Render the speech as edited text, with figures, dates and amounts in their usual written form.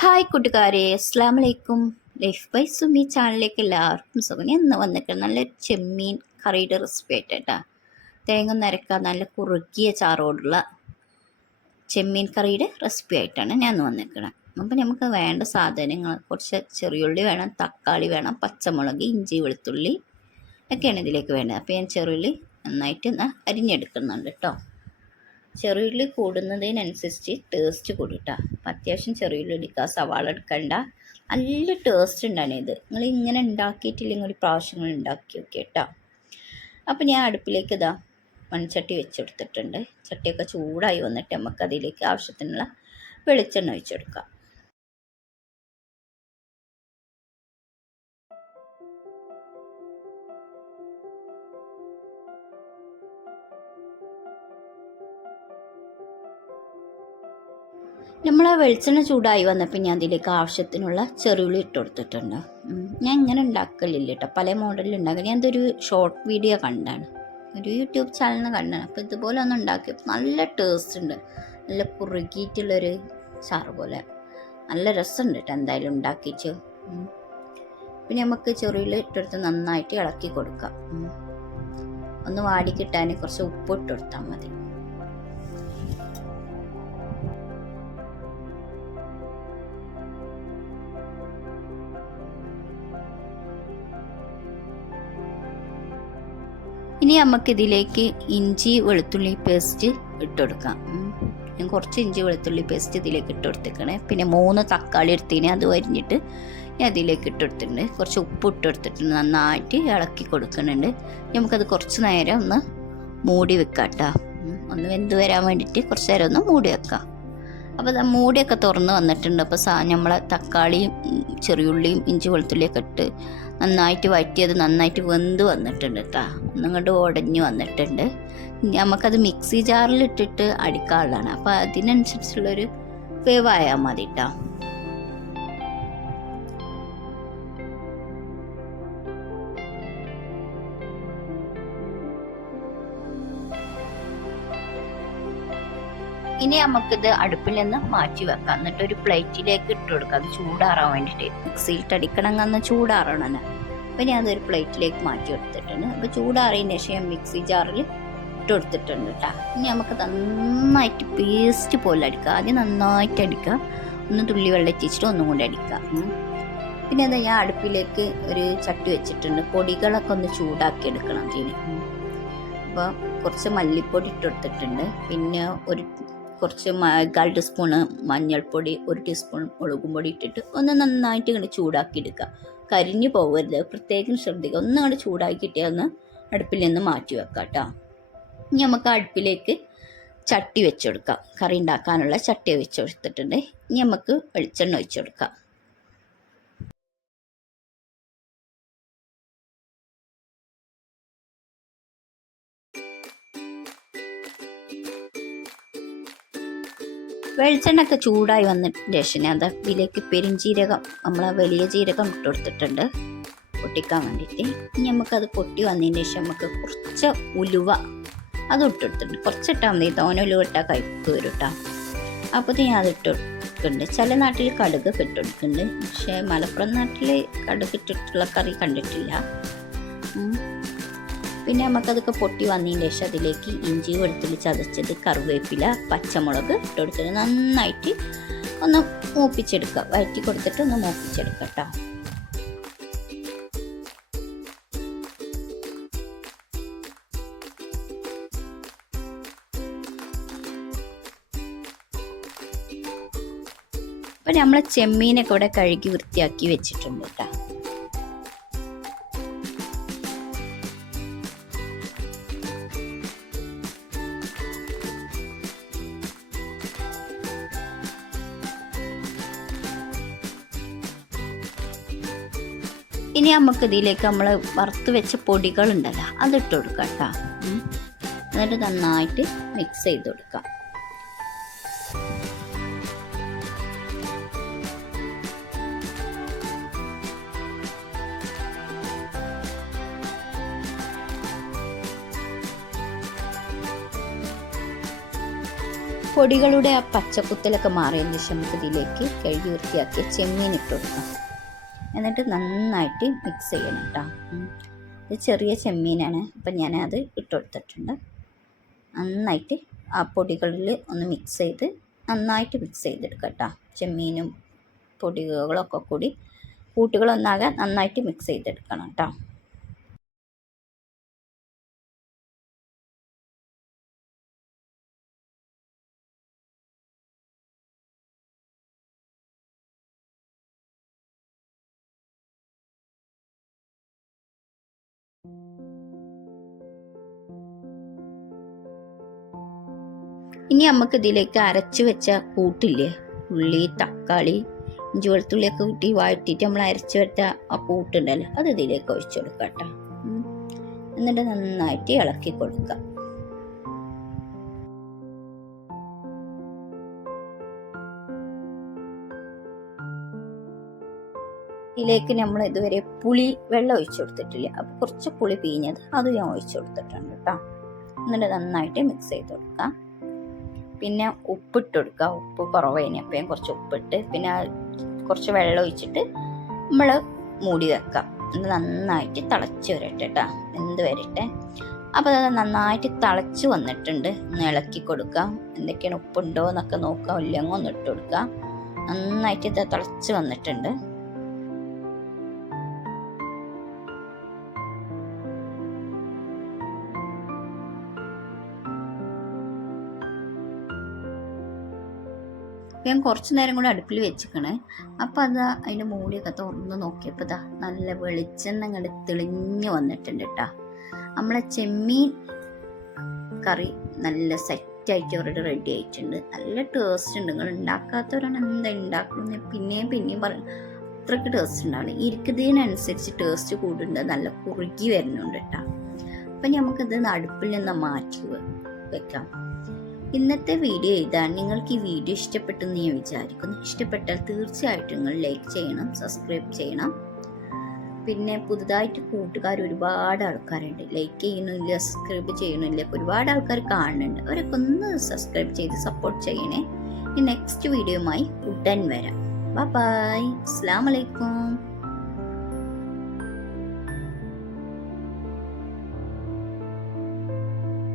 Hi കൂട്ടുകാരെ, അസ്സാം വലൈക്കും. ലൈഫ് ബൈ സുമി ചാനലിലേക്ക് എല്ലാവർക്കും സുഖം. ഇന്ന് വന്നിട്ട് നല്ല ചെമ്മീൻ കറിയുടെ റെസിപ്പി ആയിട്ടാ. തേങ്ങ നരക്ക നല്ല കുറുകിയ ചാറോടുള്ള ചെമ്മീൻ കറിയുടെ റെസിപ്പി ആയിട്ടാണ് ഞാൻ വന്നിരിക്കുന്നത്. അപ്പോൾ നമുക്ക് വേണ്ട സാധനങ്ങൾ കുറച്ച് ചെറിയുള്ളി വേണം, തക്കാളി വേണം, പച്ചമുളക്, ഇഞ്ചി, വെളുത്തുള്ളി ഒക്കെയാണ് ഇതിലേക്ക് വേണ്ടത്. അപ്പോൾ ഞാൻ ചെറിയുള്ളി നന്നായിട്ട് അരിഞ്ഞെടുക്കുന്നുണ്ട് കേട്ടോ. ചെറിയുള്ളി കൂടുന്നതിനനുസരിച്ച് ടേസ്റ്റ് കൂടിട്ടാ. അപ്പം അത്യാവശ്യം ചെറിയുള്ളി എടുക്കുക, സവാള എടുക്കണ്ട. നല്ല ടേസ്റ്റ് ഉണ്ടാണ് ഇത്. നിങ്ങൾ ഇങ്ങനെ ഉണ്ടാക്കിയിട്ടില്ലെങ്കിൽ ഒരു പ്രാവശ്യങ്ങൾ ഉണ്ടാക്കി നോക്കി കേട്ടോ. അപ്പം ഞാൻ അടുപ്പിലേക്ക് മൺചട്ടി വെച്ചെടുത്തിട്ടുണ്ട്. ചട്ടിയൊക്കെ ചൂടായി വന്നിട്ട് നമുക്കതിലേക്ക് ആവശ്യത്തിനുള്ള വെളിച്ചെണ്ണ ഒഴിച്ചെടുക്കാം. നമ്മൾ വെളിച്ചെണ്ണ ചൂടായി വന്നപ്പോൾ ഞാൻ അതിലേക്ക് ആവശ്യത്തിനുള്ള ചെറുള്ളി ഇട്ട് കൊടുത്തിട്ടുണ്ട്. ഞാൻ ഇങ്ങനെ ഉണ്ടാക്കലില്ല കേട്ടോ, പല മോഡലിൽ ഉണ്ടാക്കുക. ഞാൻ ഇതൊരു ഷോർട്ട് വീഡിയോ കണ്ടാണ്, ഒരു യൂട്യൂബ് ചാനലിൽ കണ്ടാണ്. അപ്പോൾ ഇതുപോലെ ഒന്ന് ഉണ്ടാക്കിയപ്പോൾ നല്ല ടേസ്റ്റ് ഉണ്ട്. നല്ല കുറുകിയിട്ടുള്ളൊരു ചാറ് പോലെ നല്ല രസമുണ്ട് കേട്ടോ. എന്തായാലും ഉണ്ടാക്കിച്ച് പിന്നെ നമുക്ക് ചെറുള്ളി ഇട്ടെടുത്ത് നന്നായിട്ട് ഇളക്കി കൊടുക്കാം. ഒന്ന് വാടി കിട്ടാൻ കുറച്ച് ഉപ്പ് ഇട്ട് കൊടുത്താൽ മതി. ഇനി നമുക്കിതിലേക്ക് ഇഞ്ചി വെളുത്തുള്ളി പേസ്റ്റ് ഇട്ട് കൊടുക്കാം. ഞാൻ കുറച്ച് ഇഞ്ചി വെളുത്തുള്ളി പേസ്റ്റ് ഇതിലേക്ക് ഇട്ട് കൊടുത്തേക്കണേ. പിന്നെ 3 തക്കാളി എടുത്തതിന് അത് വരിഞ്ഞിട്ട് ഞാൻ അതിലേക്ക് ഇട്ട് കൊടുത്തിട്ടുണ്ട്. കുറച്ച് ഉപ്പ് ഇട്ട് കൊടുത്തിട്ടുണ്ട്. നന്നായിട്ട് ഇളക്കി കൊടുക്കുന്നുണ്ട്. നമുക്കത് കുറച്ച് നേരം ഒന്ന് മൂടി വെക്കാം കേട്ടോ. ഒന്ന് വെന്ത് വരാൻ വേണ്ടിയിട്ട് കുറച്ച് നേരം ഒന്ന് മൂടി വെക്കാം. അപ്പോൾ അത് മൂടിയൊക്കെ തുറന്ന് വന്നിട്ടുണ്ട്. അപ്പോൾ നമ്മളെ തക്കാളിയും ചെറിയുള്ളിയും ഇഞ്ചി വെളുത്തുള്ളിയൊക്കെ ഇട്ട് നന്നായിട്ട് വറ്റിയത് നന്നായിട്ട് വെന്ത് വന്നിട്ടുണ്ട് കേട്ടോ. ഒന്നങ്ങോട്ട് ഉടഞ്ഞ് വന്നിട്ടുണ്ട്. നമുക്കത് മിക്സി ജാറിലിട്ടിട്ട് അടിക്കാനുള്ളതാണ്. അപ്പോൾ അതിനനുസരിച്ചുള്ളൊരു വേവായാൽ മതി കേട്ടോ. ഇനി നമുക്കിത് അടുപ്പിൽ നിന്ന് മാറ്റി വെക്കാം. എന്നിട്ട് ഒരു പ്ലേറ്റിലേക്ക് ഇട്ട് കൊടുക്കാം. അത് ചൂടാറാൻ വേണ്ടിയിട്ട് മിക്സിയിലിട്ട് അടിക്കണമെന്ന് ചൂടാറണം. അപ്പം ഞാൻ അതൊരു പ്ലേറ്റിലേക്ക് മാറ്റി എടുത്തിട്ടുണ്ട്. അപ്പോൾ ചൂടാറിയതിന് ശേഷം മിക്സി ജാറിൽ ഇട്ട് കൊടുത്തിട്ടുണ്ട് കേട്ടോ. ഇനി നമുക്ക് നന്നായിട്ട് പേസ്റ്റ് പോലെ അടിക്കാം. ആദ്യം നന്നായിട്ട് അടിക്കുക, ഒന്ന് തുള്ളി വെള്ളം വെച്ചിട്ട് ഒന്നും കൂടി അടിക്കാം. പിന്നെ അത് ഞാൻ അടുപ്പിലേക്ക് ഒരു ചട്ടി വെച്ചിട്ടുണ്ട്. പൊടികളൊക്കെ ഒന്ന് ചൂടാക്കി എടുക്കണം ഇതിന്. അപ്പോൾ കുറച്ച് മല്ലിപ്പൊടി ഇട്ട് കൊടുത്തിട്ടുണ്ട്. പിന്നെ കുറച്ച് 1/4 ടീസ്പൂണ് മഞ്ഞൾപ്പൊടി, 1 ടീസ്പൂൺ മുളകും പൊടി ഇട്ടിട്ട് ഒന്ന് നന്നായിട്ട് ഇങ്ങനെ ചൂടാക്കി എടുക്കുക. കരിഞ്ഞു പോകരുത്, പ്രത്യേകം ശ്രദ്ധിക്കുക. ഒന്ന് അങ്ങോട്ട് ചൂടാക്കി കിട്ടിയാൽ ഒന്ന് അടുപ്പിൽ നിന്ന് മാറ്റി വെക്കാം കേട്ടോ. ഇനി നമുക്ക് അടുപ്പിലേക്ക് ചട്ടി വെച്ചെടുക്കാം. കറി ഉണ്ടാക്കാനുള്ള ചട്ടി വെച്ചെടുത്തിട്ടുണ്ട്. ഇനി നമുക്ക് വെളിച്ചെണ്ണ ഒഴിച്ചെടുക്കാം. വെളിച്ചെണ്ണയൊക്കെ ചൂടായി വന്നതിന് ശേഷം ഇതിലേക്ക് പെരിഞ്ചീരകം, നമ്മളെ വലിയ ജീരകം ഇട്ട് കൊടുത്തിട്ടുണ്ട് പൊട്ടിക്കാൻ വേണ്ടിയിട്ട്. ഇനി നമുക്കത് പൊട്ടി വന്നതിന് ശേഷം നമുക്ക് കുറച്ച് ഉലുവ അത് ഇട്ടെടുത്തിട്ടുണ്ട്. കുറച്ചിട്ടാൽ മതി, തോനെ ഉലുവ ഇട്ടാൽ കയ്പ്പ് വരും കേട്ടോ. അപ്പോൾ ഞാൻ അത് ഇട്ട് കൊടുക്കുന്നുണ്ട്. ചില നാട്ടിൽ കടുക് ഇട്ട് കൊടുക്കുന്നുണ്ട്, പക്ഷേ മലപ്പുറം നാട്ടിൽ കടുക് ഇട്ടിട്ടുള്ള കറി കണ്ടിട്ടില്ല. പിന്നെ നമുക്കതൊക്കെ പൊട്ടി വന്നതിന് ശേഷം അതിലേക്ക് ഇഞ്ചി വെളുത്തുള്ളി ചതച്ചത്, കറിവേപ്പില, പച്ചമുളക് ഇട്ട് കൊടുത്തിട്ട് നന്നായിട്ട് ഒന്ന് മൂപ്പിച്ചെടുക്കുക. വഴറ്റി കൊടുത്തിട്ട് ഒന്ന് മൂപ്പിച്ചെടുക്കുക കേട്ടോ. അപ്പം നമ്മൾ ചെമ്മീനൊക്കെ ഇവിടെ കഴുകി വൃത്തിയാക്കി വെച്ചിട്ടുണ്ട് കേട്ടോ. ഇനി നമുക്ക് ഇതിലേക്ക് നമ്മൾ വറുത്ത് വെച്ച പൊടികളുണ്ടല്ലോ അതിട്ട് കൊടുക്കാം കേട്ടോ. എന്നിട്ട് നന്നായിട്ട് മിക്സ് ചെയ്ത് കൊടുക്കാം. പൊടികളുടെ ആ പച്ചക്കുത്തലൊക്കെ മാറിയതിന് ശേഷം നമുക്ക് ഇതിലേക്ക് കഴുകി വൃത്തിയാക്കിയ ചെമ്മീൻ ഇട്ട് കൊടുക്കാം. എന്നിട്ട് നന്നായിട്ട് മിക്സ് ചെയ്യണം കേട്ടോ. ഇത് ചെറിയ ചെമ്മീനാണ്, അപ്പം ഞാനത് ഇട്ട് കൊടുത്തിട്ടുണ്ട്. നന്നായിട്ട് ആ പൊടികളിൽ ഒന്ന് മിക്സ് ചെയ്ത് നന്നായിട്ട് മിക്സ് ചെയ്തെടുക്കാം കേട്ടോ. ചെമ്മീനും പൊടികളൊക്കെ കൂടി കൂട്ടുകളൊന്നാകെ നന്നായിട്ട് മിക്സ് ചെയ്തെടുക്കണം കേട്ടോ. ഇനി നമുക്ക് ഇതിലേക്ക് അരച്ച് വെച്ച കൂട്ടില്ലേ, ഉള്ളി, തക്കാളി, ഇഞ്ചി, വെളുത്തുള്ളിയൊക്കെ കൂട്ടി വഴറ്റിയിട്ട് നമ്മൾ അരച്ച് വെച്ച ആ കൂട്ടുണ്ടല്ലോ, അത് ഇതിലേക്ക് ഒഴിച്ചു കൊടുക്കാം കേട്ടോ. എന്നിട്ട് നന്നായിട്ട് ഇളക്കി കൊടുക്കാം. ഇതിലേക്ക് നമ്മൾ ഇതുവരെ പുളി വെള്ളം ഒഴിച്ചു കൊടുത്തിട്ടില്ല, അപ്പോൾ കുറച്ച് പുളി പിഴിഞ്ഞത് അത് ഞാൻ ഒഴിച്ചു കൊടുത്തിട്ടുണ്ട് കേട്ടോ. എന്നിട്ട് നന്നായിട്ട് മിക്സ് ചെയ്ത് കൊടുക്കാം. പിന്നെ ഉപ്പിട്ട് കൊടുക്കുക. ഉപ്പ് കുറവേനെ അപ്പം കുറച്ച് ഉപ്പിട്ട് പിന്നെ കുറച്ച് വെള്ളം ഒഴിച്ചിട്ട് നമ്മൾ മൂടി വെക്കാം. എന്നിട്ട് നന്നായിട്ട് തിളച്ച് വരട്ടെ കേട്ടോ, എന്ത് വരട്ടെ. അപ്പോൾ അത് നന്നായിട്ട് തിളച്ച് വന്നിട്ടുണ്ട്. ഒന്ന് ഇളക്കി കൊടുക്കാം. എന്തൊക്കെയാണ് ഉപ്പുണ്ടോ എന്നൊക്കെ നോക്കാം. ഇല്ലെങ്കിൽ ഒന്ന് ഇട്ട് കൊടുക്കുക. നന്നായിട്ട് ഇത് തിളച്ച് വന്നിട്ടുണ്ട്. ഞാൻ കുറച്ച് നേരം കൂടെ അടുപ്പിൽ വെച്ചിക്കണേ. അപ്പോൾ അത് അതിൻ്റെ മൂടിയൊക്കെ തുറന്ന് നോക്കിയപ്പോൾ ഇതാ നല്ല വെളിച്ചെണ്ണ ഇങ്ങോട്ട് തെളിഞ്ഞ് വന്നിട്ടുണ്ട് കേട്ടോ. നമ്മളെ ചെമ്മീൻ കറി നല്ല സെറ്റായിട്ട് അവരുടെ റെഡി ആയിട്ടുണ്ട്. നല്ല ടേസ്റ്റ് ഉണ്ട്. നിങ്ങൾ ഉണ്ടാക്കാത്തവരാണ് എന്താ ഉണ്ടാക്കുന്നത് പിന്നെയും പറയും, അത്രയ്ക്ക് ടേസ്റ്റ് ഉണ്ടാവില്ല. ഇരിക്കുന്നതിനനുസരിച്ച് ടേസ്റ്റ് കൂടുന്നുണ്ട്. നല്ല കുറുകി വരുന്നുണ്ട് കേട്ടോ. അപ്പം നമുക്കിത് അടുപ്പിൽ നിന്ന് മാറ്റി വെക്കാം. ഇന്നത്തെ വീഡിയോ ഇതാണ്. നിങ്ങൾക്ക് ഈ വീഡിയോ ഇഷ്ടപ്പെട്ടെന്ന് ഞാൻ വിചാരിക്കുന്നു. ഇഷ്ടപ്പെട്ടാൽ തീർച്ചയായിട്ടും നിങ്ങൾ ലൈക്ക് ചെയ്യണം, സബ്സ്ക്രൈബ് ചെയ്യണം. പിന്നെ പുതുതായിട്ട് കൂട്ടുകാർ ഒരുപാട് ആൾക്കാരുണ്ട്, ലൈക്ക് ചെയ്യണില്ല, സബ്സ്ക്രൈബ് ചെയ്യണില്ല. ഒരുപാട് ആൾക്കാർ കാണുന്നുണ്ട്. അവരൊക്കെ ഒന്ന് സബ്സ്ക്രൈബ് ചെയ്ത് സപ്പോർട്ട് ചെയ്യണേ. ഈ നെക്സ്റ്റ് വീഡിയോയുമായി ഉടൻ വരാം. ബൈ. അസ്സലാമു അലൈക്കും.